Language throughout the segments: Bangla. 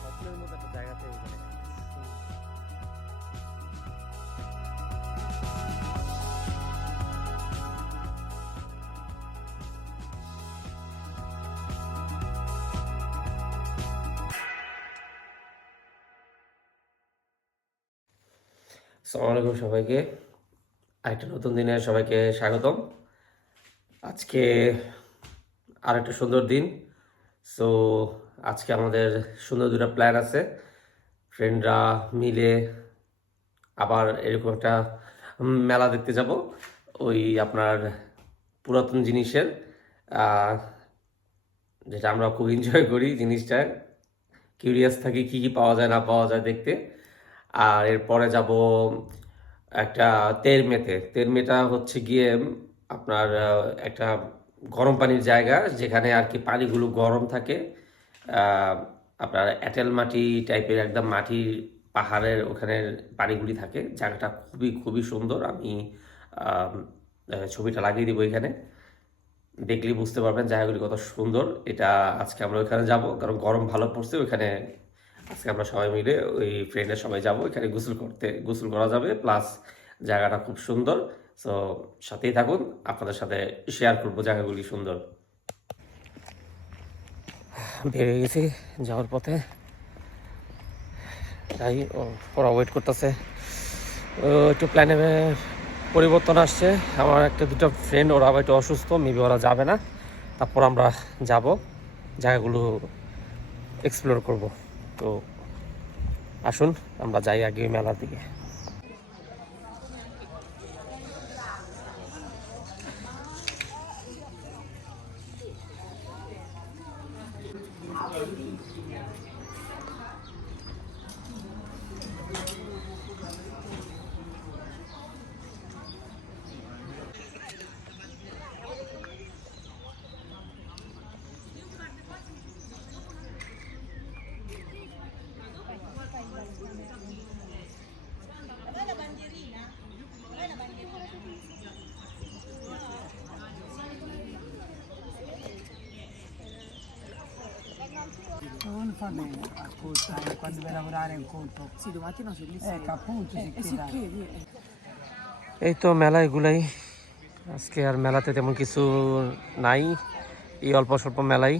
স্বপ্নের মতো একটা জায়গাতে এখানে আসসালামু আলাইকুম সবাইকে। আরেকটা নতুন দিনে সবাইকে স্বাগতম। আজকে আর একটা সুন্দর দিন। সো আজকে আমাদের সুন্দর দুটো প্ল্যান আছে। ফ্রেন্ডরা মিলে আবার এরকম একটা মেলা দেখতে যাব। ওই আপনার পুরাতন জিনিসের, আহ, যেটা আমরা খুব এনজয় করি জিনিসটা, কিউরিয়াস থাকি কী কী পাওয়া যায় না পাওয়া যায় দেখতে। আর এরপরে যাব একটা তেরমেতে। তেরমেটা হচ্ছে গিয়ে আপনার একটা গরম পানির জায়গা, যেখানে আর কি পানিগুলো গরম থাকে। আহ, আপনার এঁটেল মাটি টাইপের, একদম মাটির পাহাড়ের ওখানে পানিগুলি থাকে। জায়গাটা খুবই খুবই সুন্দর। আমি আহ, ছবিটা লাগিয়ে দিব এখানে, দেখলেই বুঝতে পারবেন জায়গাগুলি কত সুন্দর। এটা আজকে আমরা ওইখানে যাব, কারণ গরম ভালো পড়ছে ওইখানে। আজকে আমরা সবাই মিলে ওই ফ্রেন্ডের সবাই যাব এখানে গোসল করা যাবে, প্লাস জায়গাটা খুব সুন্দর। সো সাথেই থাকুন, আপনাদের সাথে শেয়ার করবো জায়গাগুলি সুন্দর। বেরিয়ে গেছি যাওয়ার পথে, তাই ওরা ওয়েট করতেছে। একটু প্ল্যানে পরিবর্তন আসছে। আমার একটা দুটো ফ্রেন্ড, ওরা আবার একটু অসুস্থ, মেবি ওরা যাবে না। তারপর আমরা যাব, জায়গাগুলো এক্সপ্লোর করব। তো আসুন আমরা যাই আগে মেলার দিকে। Non fa bene, ascolta, quando vai a lavorare in conto. Sì, domani no, c'è lì. Appunto, Si chiede. এই তো মেলা এগুলাই। আজকে আর মেলাতে তেমন কিছু নাই, এই অল্প স্বল্প মেলাই।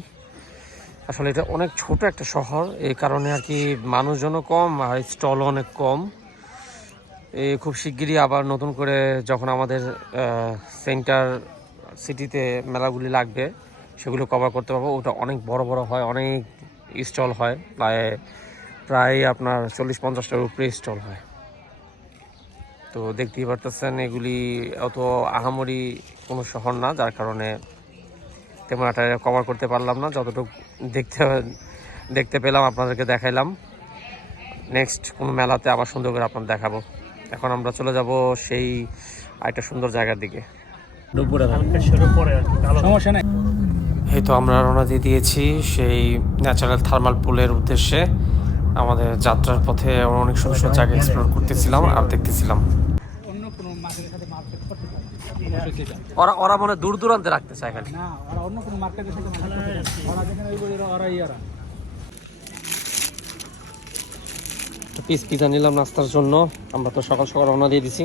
আসলে এটা অনেক ছোট একটা শহর, এই কারণে আর কি মানুষজনও কম আর স্টলও অনেক কম। এই খুব শিগগিরই আবার নতুন করে যখন আমাদের সেন্টার সিটিতে মেলাগুলি লাগবে, সেগুলো কভার করতে পারবো। ওটা অনেক বড় বড় হয়, অনেক স্টল হয়, প্রায় আপনার 40-50টার উপরে স্টল হয়। তো দেখতেই পারতেছেন এগুলি অত আহামরি কোনো শহর না, যার কারণে তেমন একটা কভার করতে পারলাম না। যতটুকু দেখতে পেলাম আপনাদেরকে দেখাইলাম। নেক্সট কোনো মেলাতে আবার সুন্দর করে আপনার দেখাবো। এখন আমরা চলে যাব সেই একটা সুন্দর জায়গার দিকে। সমস্যা নেই। এই তো আমরা রওনা দিয়ে দিয়েছি সেই ন্যাচারাল থার্মাল পুলের উদ্দেশ্যে। আমাদের যাত্রার পথে অনেক সুন্দর সুন্দর জায়গা এক্সপ্লোর করতেছিলাম আর দেখতেছিলাম। অন্য কোনো মার্কেটের সাথে মার্কেট করতে পারে ওরা মনে দূর দূরান্তে রাখতে চায় খালি। না, ওরা অন্য কোনো মার্কেটের সাথে মার্কেট করতে পারে। ওরা যেখানে ওই ওরা ইয়ারা পিস পিজা নিলাম নাস্তার জন্য। আমরা তো সকাল সকাল রওনা দিয়ে দিছি,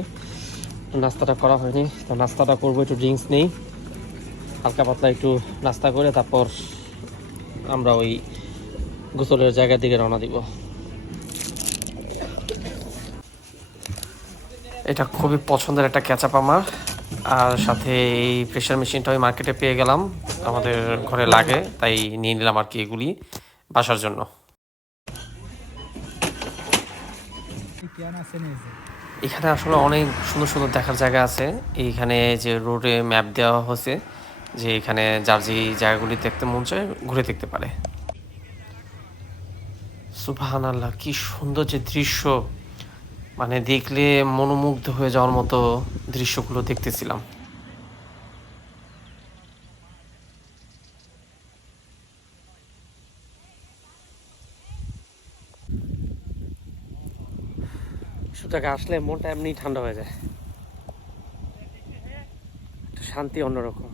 নাস্তাটা করা হয়নি। তো নাস্তাটা করবো, একটু ড্রিঙ্কস নেই, হালকা পাতলা একটু নাস্তা করে তারপর আমরা ওই গোসলের জায়গার দিকে রওনা দিব। এটা খুবই পছন্দের একটা ক্যাচআপ আমার। আর সাথে এই প্রেশার মেশিনটা ওই মার্কেটে পেয়ে গেলাম, আমাদের ঘরে লাগে, তাই নিয়ে নিলাম আর কি এগুলি বাসার জন্য। এখানে আসলে অনেক সুন্দর সুন্দর দেখার জায়গা আছে। এইখানে যে রোডে ম্যাপ দেওয়া হয়েছে, যে এখানে যার যে জায়গাগুলি দেখতে মন চায় ঘুরে দেখতে পারে। সুবহানাল্লাহ, কি সুন্দর যে দৃশ্য, মানে দেখলে মনোমুগ্ধ হয়ে যাওয়ার মতো দৃশ্যগুলো দেখতেছিলাম। কিছু জায়গায় আসলে মনটা এমনি ঠান্ডা হয়ে যায়, একটা শান্তি অন্যরকম।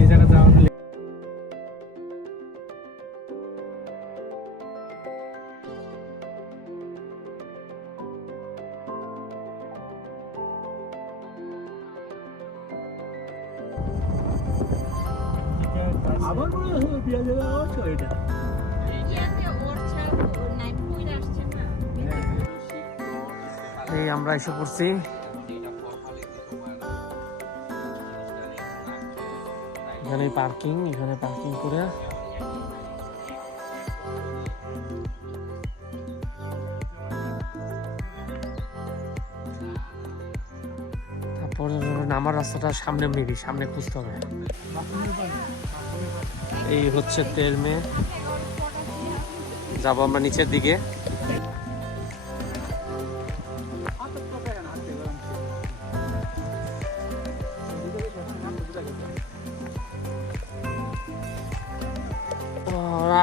এই জায়গা যাওয়া হলে আবার মনে হয় বিয়া জায়গা আছে এটা। এই আমরা এসে পড়ছি, এখানে পার্কিং, এখানে পার্কিং করে তারপর নামার রাস্তাটা সামনে, মেবি সামনে খুঁজতে হবে। এই হচ্ছে তেরমে, যাবো আমরা নিচের দিকে।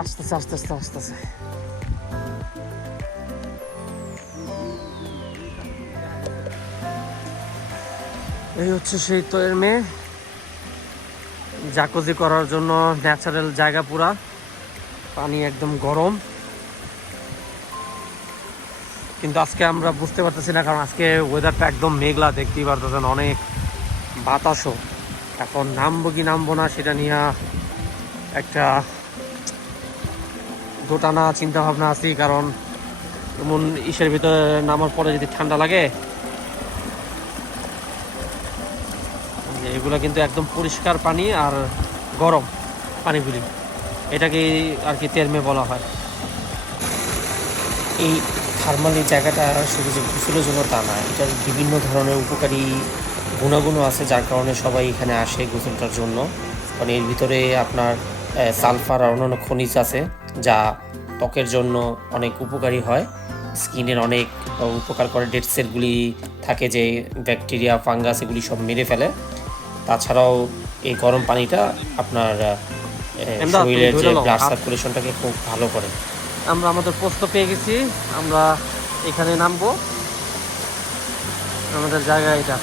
আসতেছে আসতেছে আসতেছে। এই হচ্ছে সেই তেরমে, জাকুজি করার জন্য ন্যাচারাল জায়গা, পুরা পানি একদম গরম। কিন্তু আজকে আমরা বুঝতে পারতেছি না, কারণ আজকে ওয়েদারটা একদম মেঘলা, দেখতেই পারতেছেন, অনেক বাতাসও। এখন নামবো কি নামবো না সেটা নিয়ে একটা দোটানা চিন্তা ভাবনা আছি, কারণ এমন ইসের ভিতরে নামার পরে যদি ঠান্ডা লাগে। এগুলো কিন্তু একদম পরিষ্কার পানি আর গরম পানিগুলি, এটাকে আর কি তেরমে বলা হয়। এই থার্মাল এই জায়গাটা শুধু যে গোসলের জন্য তা না, এটার বিভিন্ন ধরনের উপকারী গুণাগুণও আছে, যার কারণে সবাই এখানে আসে গোসলটার জন্য। কারণ এর ভিতরে আপনার সালফার আর অন্যান্য খনিজ আছে, যা ত্বকের জন্য অনেক উপকারী হয়, স্কিনের অনেক উপকার করে। ডেড সেলগুলি থাকে যে ব্যাকটেরিয়া, ফাঙ্গাস, এগুলি সব মেরে ফেলে। তাছাড়াও এই গরম পানিটা আপনার শরীরের যে ব্লাড সার্কুলেশনটাকে খুব ভালো করে। আমরা আমাদের প্রস্ত পেয়ে গেছি, আমরা এখানে নামবো, আমাদের জায়গা এটা।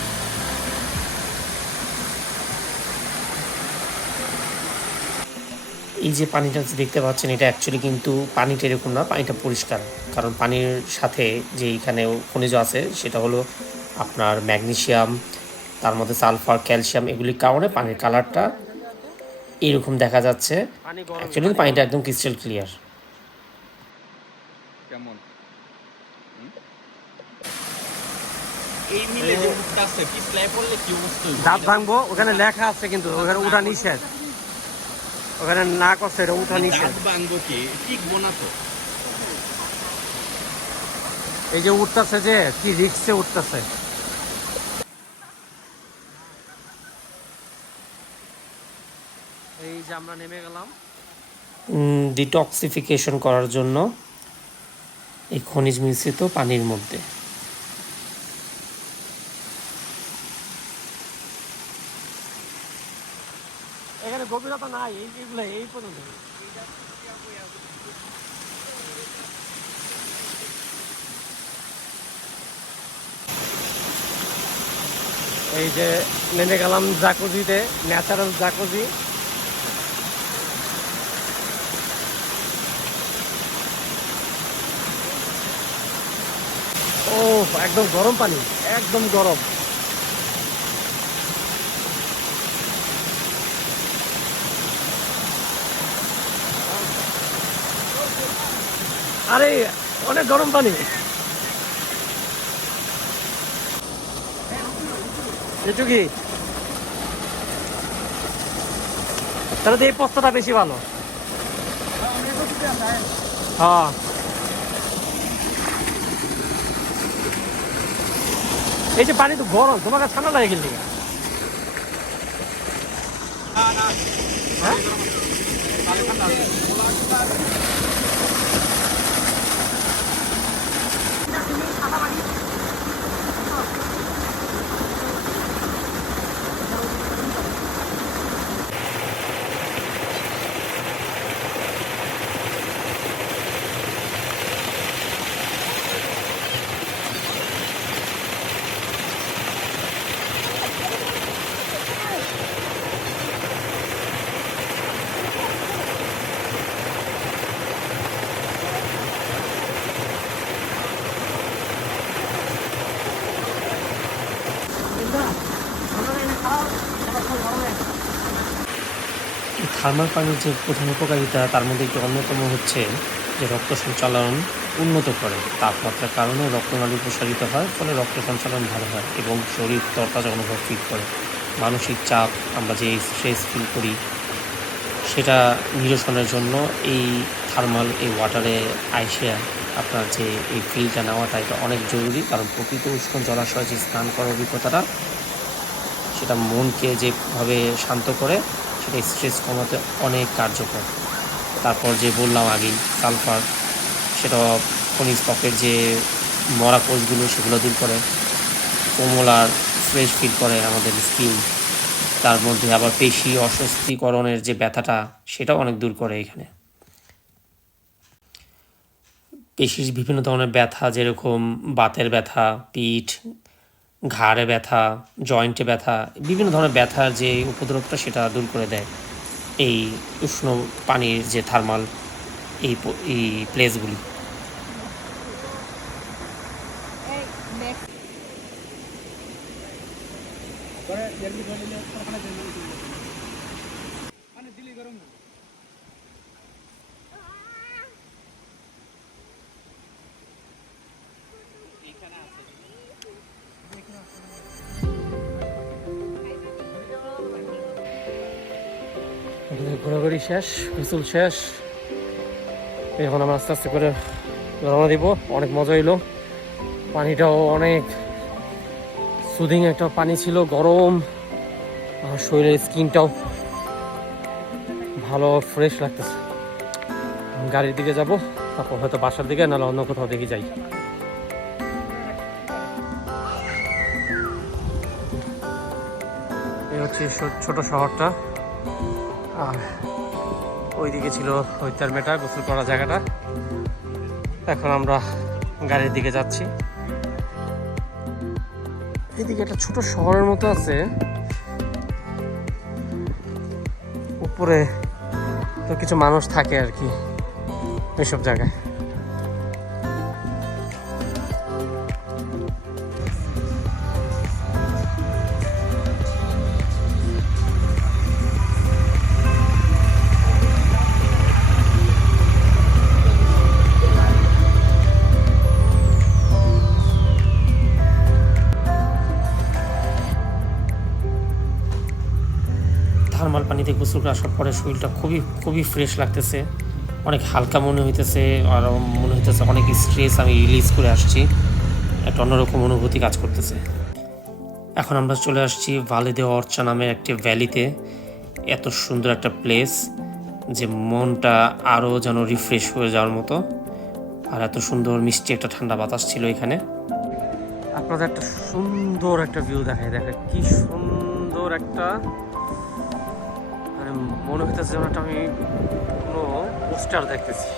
এই যে পানিটা দেখতে পাচ্ছেন, এটা অ্যাকচুয়ালি কিন্তু পানিটা এরকম না, পানিটা পরিষ্কার। কারণ পানির সাথে যে এখানে খনিজ আছে সেটা হলো আপনার ম্যাগনেসিয়াম, তার মধ্যে সালফার, ক্যালসিয়াম, এগুলির কারণে পানির কালারটা এরকম দেখা যাচ্ছে। অ্যাকচুয়ালি পানিটা একদম ক্রিস্টাল ক্লিয়ার। কেমন এই মিলে যে উঠটা আছে, পিছলায় পড়লে কি অবস্থা হইব? দাঁত ভাঙবো, ওখানে লেখা আছে কিন্তু ওখানে উঠা নিষেধ, ওখানে না করছে এটা উঠা নিষেধ। দাঁত ভাঙবো কি টিকবো না তো। এই যে উঠতেছে, যে কি রিক্সে উঠতেছে। এই যে আমরা নেমে গেলাম ডিটক্সিফিকেশন করার জন্য এই খনিজ মিশ্রিত পানির মধ্যে। এখানে গভীরতা নাই, এইগুলো এই পর্যন্ত। এই যে নেমে গেলাম জাকুজিতে, ন্যাচারাল জাকুজি। ও একদম গরম পানি, একদম গরম। আরে অনেক গরম পানি। এটু কি তাহলে তো এই পোস্তটা বেশি ভালো। হ্যাঁ এই যে পানি তো গরম, তোমার কাছে ঠান্ডা লাগে গেল। থার্মাল পানির যে প্রধান উপকারিতা তার মধ্যে একটি অন্যতম হচ্ছে যে রক্ত সঞ্চালন উন্নত করে। তাপমাত্রার কারণে রক্তনালী প্রসারিত হয়, ফলে রক্ত সঞ্চালন ভালো হয় এবং শরীর তরতাজা অনুভব ফিল করে। মানসিক চাপ, আমরা যে স্ট্রেস ফিল করি, সেটা নিরসনের জন্য এই থার্মাল এই ওয়াটারে আইসে আপনার যে এই ফিলটা নেওয়াটা এটা অনেক জরুরি। কারণ প্রকৃত উষ্ণ জলাশয় যে স্নান করার অভিজ্ঞতাটা, সেটা মনকে যেভাবে শান্ত করে, সেটা স্ট্রেস কমাতে অনেক কার্যকর। তারপর যে বললাম আগেই সালফার, সেটা খনিজ ত্বকের যে মরা কোষগুলো সেগুলো দূর করে, কোমল আর ফ্রেশ ফিল করে আমাদের স্কিন। তার মধ্যে আবার পেশি অস্বস্তিকরণের যে ব্যথাটা, সেটাও অনেক দূর করে এখানে। পেশির বিভিন্ন ধরনের ব্যথা, যেরকম বাতের ব্যথা, পিঠ, ঘাড়ে ব্যথা, জয়েন্টে ব্যথা, বিভিন্ন ধরনের ব্যথার যে উপদ্রবটা সেটা দূর করে দেয় এই উষ্ণ পানির যে থার্মাল এই প্লেসগুলি। ঘোরাঘুরি শেষ, গোসল শেষ, এখন আমরা আস্তে আস্তে করে রওনা দিব। অনেক মজা হইলো, পানিটাও অনেক সুদিং একটা পানি ছিল, গরম, আর শরীরের স্কিনটাও ভালো ফ্রেশ লাগতেছে। গাড়ির দিকে যাব, তারপর হয়তো বাসার দিকে, নাহলে অন্য কোথাও দেখি যাই। এই হচ্ছে ছোট শহরটা, আর ওইদিকে ছিল হৈতারমেটা গোসল করার জায়গাটা। এখন আমরা গাড়ির দিকে যাচ্ছি। এইদিকে একটা ছোট শহরের মতো আছে, উপরে তো কিছু মানুষ থাকে আর কি এইসব জায়গায়। থার্মাল পানিতে গোসল করে আসার পরে শরীরটা খুবই ফ্রেশ লাগতেছে, অনেক হালকা মনে হইতেছে, আর মনে হইতেছে অনেক স্ট্রেস আমি রিলিজ করে আসছি, একটা অন্যরকম অনুভূতি কাজ করতেছে। এখন আমরা চলে আসছি ভালে দে অর্চা নামে একটি ভ্যালিতে। এত সুন্দর একটা প্লেস যে মনটা আরও যেন রিফ্রেশ হয়ে যাওয়ার মতো, আর এত সুন্দর মিষ্টি একটা ঠান্ডা বাতাস ছিল এখানে। আপনাদের একটা সুন্দর একটা ভিউ দেখায়, কি সুন্দর একটা, মানে মনে হইতেছে যেন একটা আমি কোনো পোস্টার দেখতেছি।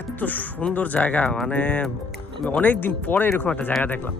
এত সুন্দর জায়গা, মানে আমি অনেকদিন পরে এরকম একটা জায়গা দেখলাম।